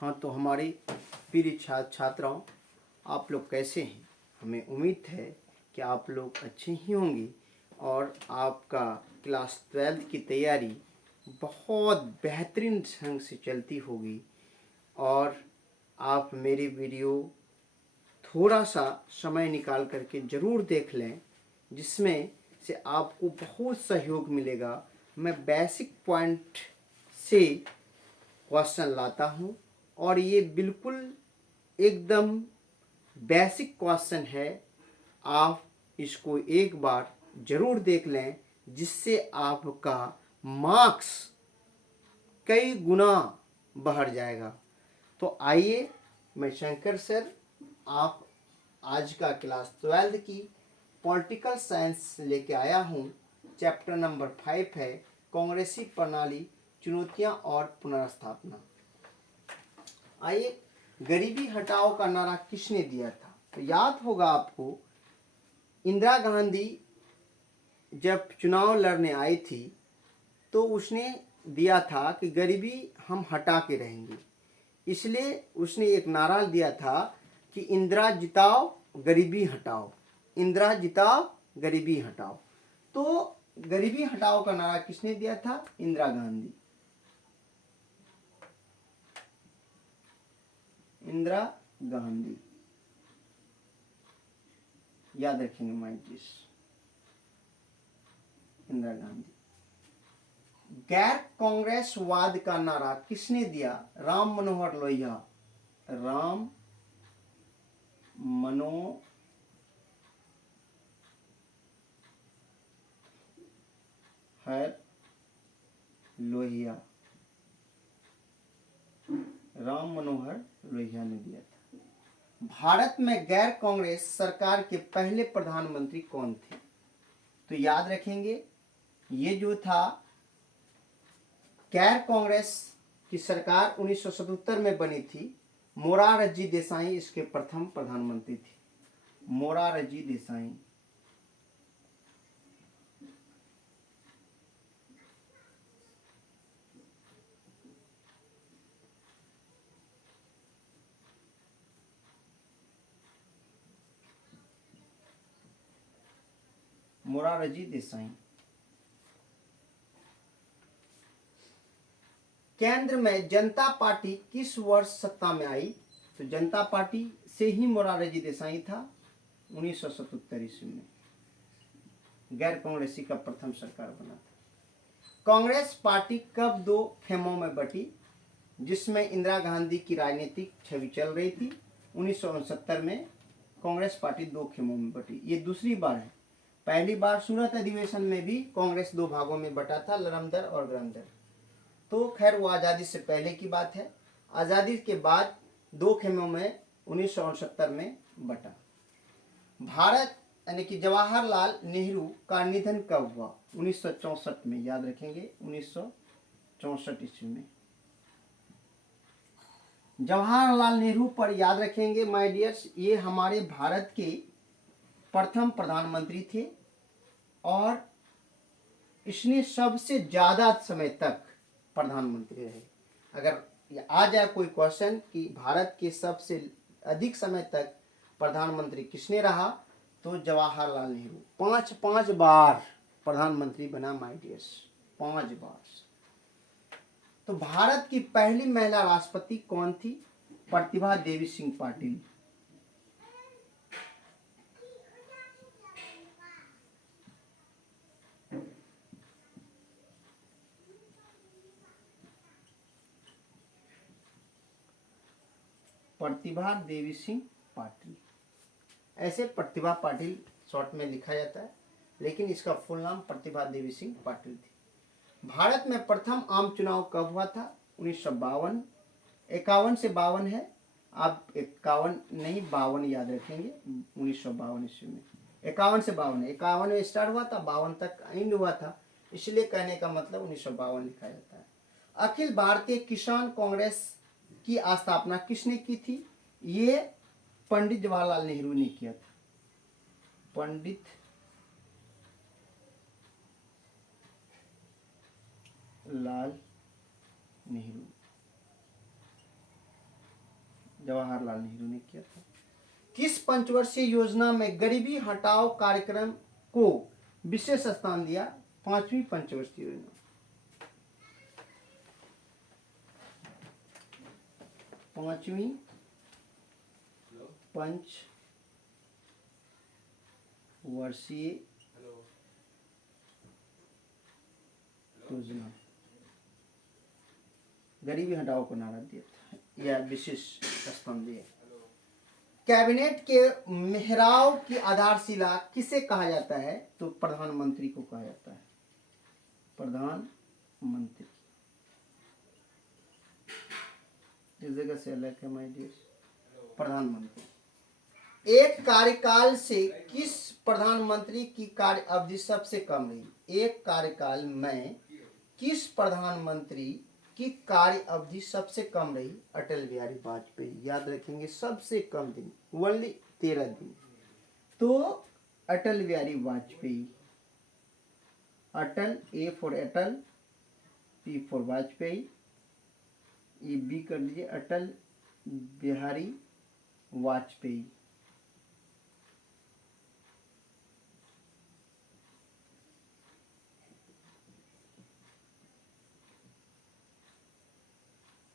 हाँ, तो हमारे प्रिय छात्राओं, आप लोग कैसे हैं? हमें उम्मीद है कि आप लोग अच्छे ही होंगे और आपका क्लास 12 की तैयारी बहुत बेहतरीन ढंग से चलती होगी। और आप मेरी वीडियो थोड़ा सा समय निकाल करके ज़रूर देख लें, जिसमें से आपको बहुत सहयोग मिलेगा। मैं बेसिक पॉइंट से क्वेश्चन लाता हूँ और ये बिल्कुल एकदम बेसिक क्वेश्चन है। आप इसको एक बार ज़रूर देख लें, जिससे आपका मार्क्स कई गुना बढ़ जाएगा। तो आइए, मैं शंकर सर आप आज का क्लास 12 की पॉलिटिकल साइंस लेके आया हूँ। चैप्टर नंबर 5 है कांग्रेसी प्रणाली, चुनौतियाँ और पुनर्स्थापना। आइए, गरीबी हटाओ का नारा किसने दिया था? तो याद होगा आपको, इंदिरा गांधी जब चुनाव लड़ने आई थी तो उसने दिया था कि गरीबी हम हटा के रहेंगे। इसलिए उसने एक नारा दिया था कि इंदिरा जिताओ गरीबी हटाओ, इंदिरा जिताओ गरीबी हटाओ। तो गरीबी हटाओ का नारा किसने दिया था? इंदिरा गांधी। इंदिरा गांधी, याद रखेंगे माय डियर्स, इंदिरा गांधी। गैर कांग्रेसवाद का नारा किसने दिया? राम मनोहर लोहिया। राम मनोहर लोहिया, राम मनोहर लोहिया ने दिया था। भारत में गैर कांग्रेस सरकार के पहले प्रधानमंत्री कौन थे? तो याद रखेंगे, ये जो था गैर कांग्रेस की सरकार 1977 में बनी थी। मोरारजी देसाई इसके प्रथम प्रधानमंत्री थे। मोरारजी देसाई। मोरारजी देसाई। केंद्र में जनता पार्टी किस वर्ष सत्ता में आई? तो जनता पार्टी से ही मोरारजी देसाई था 1977 ईस्वी में। गैर कांग्रेसी का प्रथम सरकार बना था। कांग्रेस पार्टी कब दो खेमों में बटी, जिसमें इंदिरा गांधी की राजनीतिक छवि चल रही थी? 1969 में कांग्रेस पार्टी दो खेमों में बटी। ये दूसरी बार है। पहली बार सूरत अधिवेशन में भी कांग्रेस दो भागों में बटा था, लरमदर और गरमदर। तो खैर वो आज़ादी से पहले की बात है। आज़ादी के बाद दो खेमों में 1969 में बटा। भारत यानी कि जवाहरलाल नेहरू का निधन कब हुआ? 1964 में। याद रखेंगे, 1964 ईस्वी में। जवाहरलाल नेहरू पर याद रखेंगे माय डियर्स, ये हमारे भारत के प्रथम प्रधानमंत्री थे और इसने सबसे ज़्यादा समय तक प्रधानमंत्री रहे। अगर आ जाए कोई क्वेश्चन कि भारत के सबसे अधिक समय तक प्रधानमंत्री किसने रहा, तो जवाहरलाल नेहरू। पांच बार प्रधानमंत्री बना माय डियर्स, 5 बार। तो भारत की पहली महिला राष्ट्रपति कौन थी? प्रतिभा देवी सिंह पाटिल। प्रतिभा देवी सिंह पाटिल, ऐसे प्रतिभा पाटिल शॉर्ट में लिखा जाता है, लेकिन इसका फुल नाम प्रतिभा देवी सिंह पाटिल थी। भारत में प्रथम आम चुनाव कब हुआ था? 1952। 51 से 52 है, आप 51 नहीं 52 याद रखेंगे। 1952 ईस्वी में। 51 से 52 है। 51 में स्टार्ट हुआ था, 52 तक एंड हुआ था, इसलिए कहने का मतलब 1952 लिखा जाता है। अखिल भारतीय किसान कांग्रेस की स्थापना किसने की थी? ये पंडित जवाहरलाल नेहरू ने किया था। पंडित लाल नेहरू। जवाहरलाल नेहरू ने किया था। किस पंचवर्षीय योजना में गरीबी हटाओ कार्यक्रम को विशेष स्थान दिया? 5वीं पंचवर्षीय योजना। 5वीं पंचवर्षीय योजना गरीबी हटाओ को नारा दिया था या विशेष स्थान दिया। कैबिनेट के मेहराव की आधारशिला किसे कहा जाता है? तो प्रधानमंत्री को कहा जाता है। प्रधानमंत्री इस जगह से अलग है माय डियर। प्रधानमंत्री। एक कार्यकाल से किस प्रधानमंत्री की कार्य अवधि सबसे कम रही? एक कार्यकाल में किस प्रधानमंत्री की कार्य अवधि सबसे कम रही? अटल बिहारी वाजपेयी। याद रखेंगे, सबसे कम दिन, ओनली 13 दिन। तो Atal Bihari Vajpayee. Atal, A for Atal, P for Vajpayee, ये बी कर लीजिए, अटल बिहारी वाजपेयी।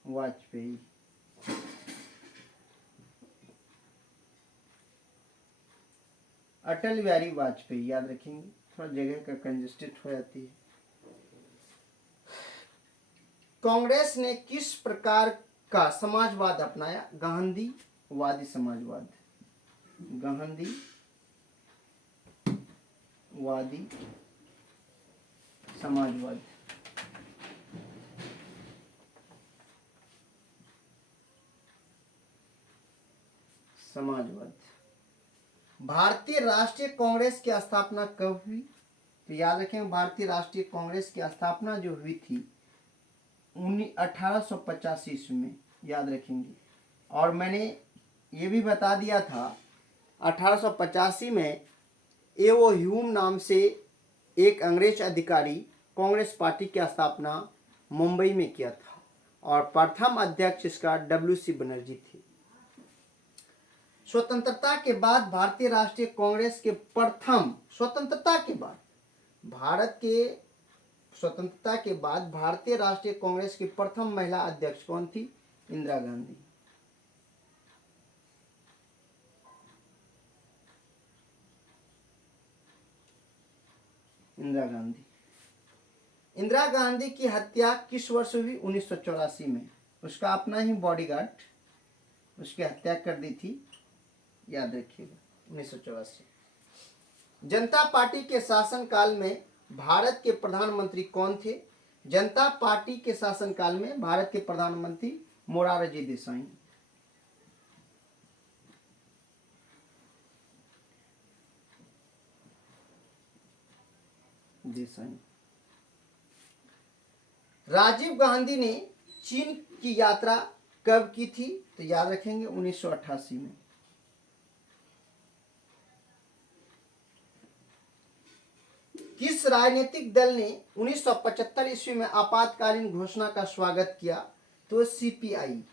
वाजपेयी। अटल बिहारी वाजपेयी याद रखेंगे, थोड़ा जगह का कंजेस्टेड हो जाती है। कांग्रेस ने किस प्रकार का समाजवाद अपनाया? गांधीवादी समाजवाद। गांधीवादी समाजवाद। समाजवाद। भारतीय राष्ट्रीय कांग्रेस की स्थापना कब हुई? तो याद रखें, भारतीय राष्ट्रीय कांग्रेस की स्थापना जो हुई थी 1885 ईस्वी में, याद रखेंगे। और मैंने ये भी बता दिया था 1885 में एओ ह्यूम नाम से एक अंग्रेज अधिकारी कांग्रेस पार्टी की स्थापना मुंबई में किया था और प्रथम अध्यक्ष इसका डब्ल्यू.सी. बनर्जी थे। स्वतंत्रता के बाद भारतीय राष्ट्रीय कांग्रेस के प्रथम स्वतंत्रता के बाद भारतीय राष्ट्रीय कांग्रेस की प्रथम महिला अध्यक्ष कौन थी? इंदिरा गांधी। इंदिरा गांधी की हत्या किस वर्ष हुई? 1984 में। उसका अपना ही बॉडीगार्ड उसकी हत्या कर दी थी, याद रखिएगा, 1984। जनता पार्टी के शासनकाल में भारत के प्रधानमंत्री कौन थे? जनता पार्टी के शासनकाल में भारत के प्रधानमंत्री मोरारजी देसाई। राजीव गांधी ने चीन की यात्रा कब की थी? तो याद रखेंगे 1988 में। किस राजनीतिक दल ने 1975 ईस्वी में आपातकालीन घोषणा का स्वागत किया? तो सीपीआई।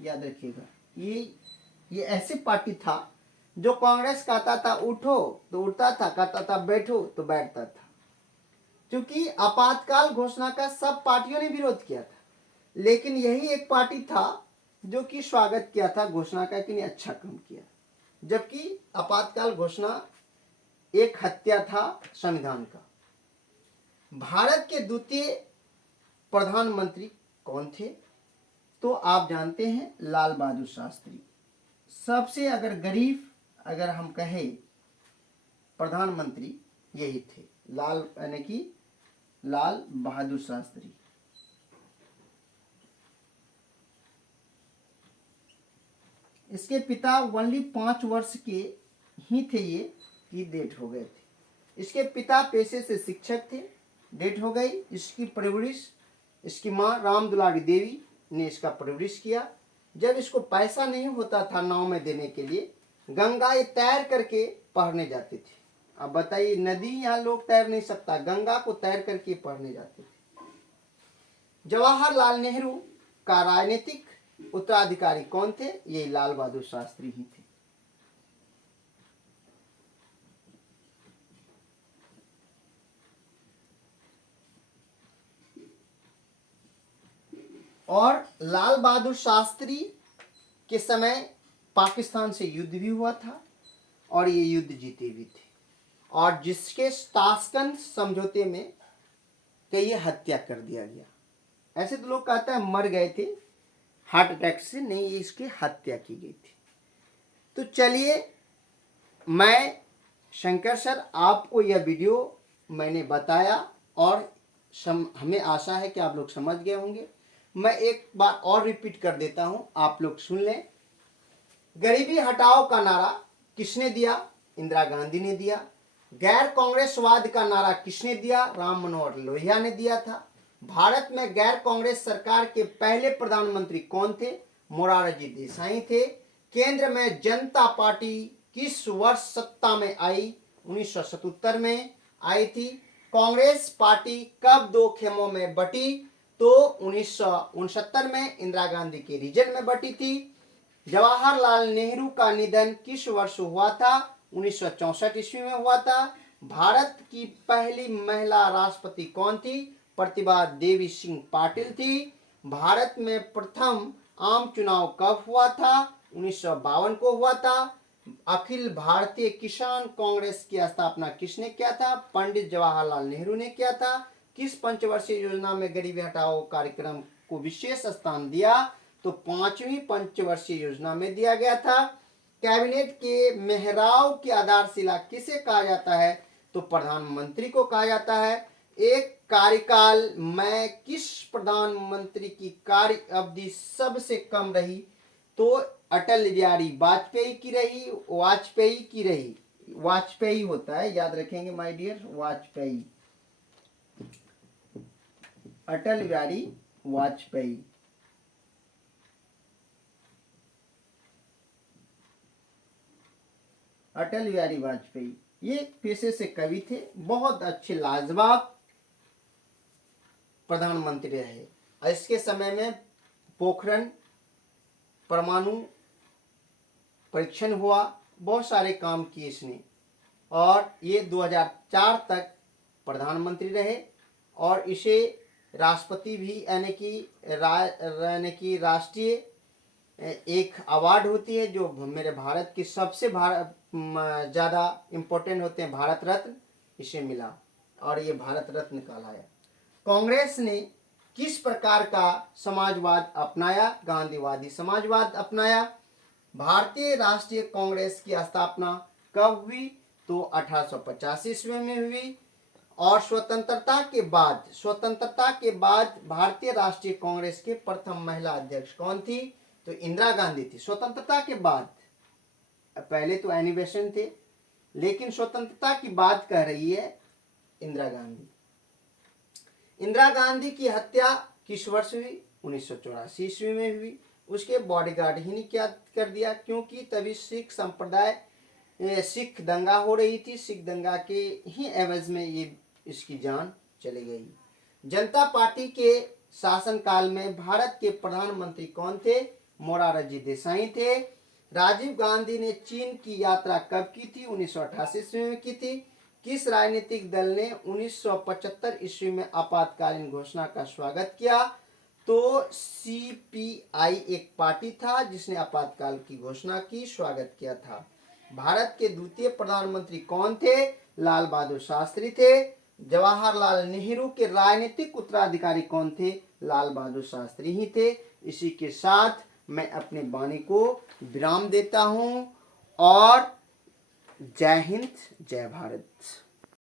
याद रखिएगा, ये ऐसी पार्टी था जो कांग्रेस कहता था उठो तो उठता था, कहता था बैठो तो बैठता था। क्योंकि आपातकाल घोषणा का सब पार्टियों ने विरोध किया था, लेकिन यही एक पार्टी था जो कि स्वागत किया था घोषणा का कि नहीं, अच्छा काम किया। जबकि आपातकाल घोषणा एक हत्या था संविधान का। भारत के द्वितीय प्रधानमंत्री कौन थे? तो आप जानते हैं, लाल बहादुर शास्त्री। सबसे अगर गरीब अगर हम कहें प्रधानमंत्री यही थे, यानी कि लाल बहादुर शास्त्री। इसके पिता ओनली 5 वर्ष के ही थे, ये की डेथ हो गए थे। इसके पिता पेशे से शिक्षक थे, डेथ हो गई। इसकी परवरिश इसकी माँ राम दुलारी देवी ने इसका परवरिश किया। जब इसको पैसा नहीं होता था नाव में देने के लिए, गंगा ये तैर करके पढ़ने जाते थे। अब बताइए, नदी यहाँ लोग तैर नहीं सकता, गंगा को तैर करके पढ़ने जाते थे। जवाहरलाल नेहरू का राजनीतिक उत्तराधिकारी कौन थे? ये लाल बहादुर शास्त्री ही थे। और लाल बहादुर शास्त्री के समय पाकिस्तान से युद्ध भी हुआ था और ये युद्ध जीते भी थे, और जिसके ताशकंद समझौते में कई हत्या कर दिया गया। ऐसे तो लोग कहते हैं मर गए थे हार्ट अटैक से, नहीं, इसकी हत्या की गई थी। तो चलिए, मैं शंकर सर आपको यह वीडियो मैंने बताया और हमें आशा है कि आप लोग समझ गए होंगे। मैं एक बार और रिपीट कर देता हूं, आप लोग सुन लें। गरीबी हटाओ का नारा किसने दिया? इंदिरा गांधी ने दिया। गैर कांग्रेसवाद का नारा किसने दिया? राम मनोहर लोहिया ने दिया था। भारत में गैर कांग्रेस सरकार के पहले प्रधानमंत्री कौन थे? मोरारजी देसाई थे। केंद्र में जनता पार्टी किस वर्ष सत्ता में आई? 1977 में आई थी। कांग्रेस पार्टी कब दो खेमों में बटी? तो 1969 में इंदिरा गांधी के रीजन में बटी थी। जवाहरलाल नेहरू का निधन किस वर्ष हुआ था? 1964 ईस्वी में हुआ था। भारत की पहली महिला राष्ट्रपति कौन थी? प्रतिभा देवी सिंह पाटिल थी। भारत में प्रथम आम चुनाव कब हुआ था? 1952 को हुआ था। अखिल भारतीय किसान कांग्रेस की स्थापना किसने किया था? पंडित जवाहरलाल नेहरू ने किया था। किस पंचवर्षीय योजना में गरीबी हटाओ कार्यक्रम को विशेष स्थान दिया? तो 5वीं पंचवर्षीय योजना में दिया गया था। कैबिनेट के मेहराव की आधारशिला किसे कहा जाता है? तो प्रधानमंत्री को कहा जाता है। एक कार्यकाल में किस प्रधानमंत्री की कार्य अवधि सबसे कम रही? तो अटल बिहारी वाजपेयी की रही। वाजपेयी होता है, याद रखेंगे माय डियर, वाजपेयी, अटल बिहारी वाजपेयी। अटल बिहारी वाजपेयी ये पेशे से कवि थे, बहुत अच्छे लाजवाब प्रधानमंत्री रहे। और इसके समय में पोखरण परमाणु परीक्षण हुआ, बहुत सारे काम किए इसने, और ये 2004 तक प्रधानमंत्री रहे। और इसे राष्ट्रपति भी यानी कि राष्ट्रीय एक अवार्ड होती है जो मेरे भारत की सबसे ज़्यादा इम्पोर्टेंट होते हैं, भारत रत्न, इसे मिला और ये भारत रत्न कहलाया। कांग्रेस ने किस प्रकार का समाजवाद अपनाया? गांधीवादी समाजवाद अपनाया। भारतीय राष्ट्रीय कांग्रेस की स्थापना कब हुई? तो 1885 ईस्वी में हुई। और स्वतंत्रता के बाद भारतीय राष्ट्रीय कांग्रेस के प्रथम महिला अध्यक्ष कौन थी? तो इंदिरा गांधी थी। स्वतंत्रता के बाद, पहले तो एनिवेशन थे, लेकिन स्वतंत्रता की बात कह रही है इंदिरा गांधी। इंदिरा गांधी की हत्या किस वर्ष हुई? 1984 ईस्वी में हुई। उसके बॉडीगार्ड ही ने क्या कर दिया, क्योंकि तभी सिख संप्रदाय, सिख दंगा हो रही थी, सिख दंगा के ही एवज में ये इसकी जान चली गई। जनता पार्टी के शासनकाल में भारत के प्रधानमंत्री कौन थे? मोरारजी देसाई थे। राजीव गांधी ने चीन की यात्रा कब की थी? 1988 ईस्वी में की थी। किस राजनीतिक दल ने 1975 ईस्वी में आपातकालीन घोषणा का स्वागत किया? तो सीपीआई एक पार्टी था जिसने आपातकाल की घोषणा की, स्वागत किया था। भारत के द्वितीय प्रधानमंत्री कौन थे? लाल बहादुर शास्त्री थे। जवाहरलाल नेहरू के राजनीतिक उत्तराधिकारी कौन थे? लाल बहादुर शास्त्री ही थे। इसी के साथ मैं अपने वाणी को विराम देता हूं और जय हिंद, जय भारत।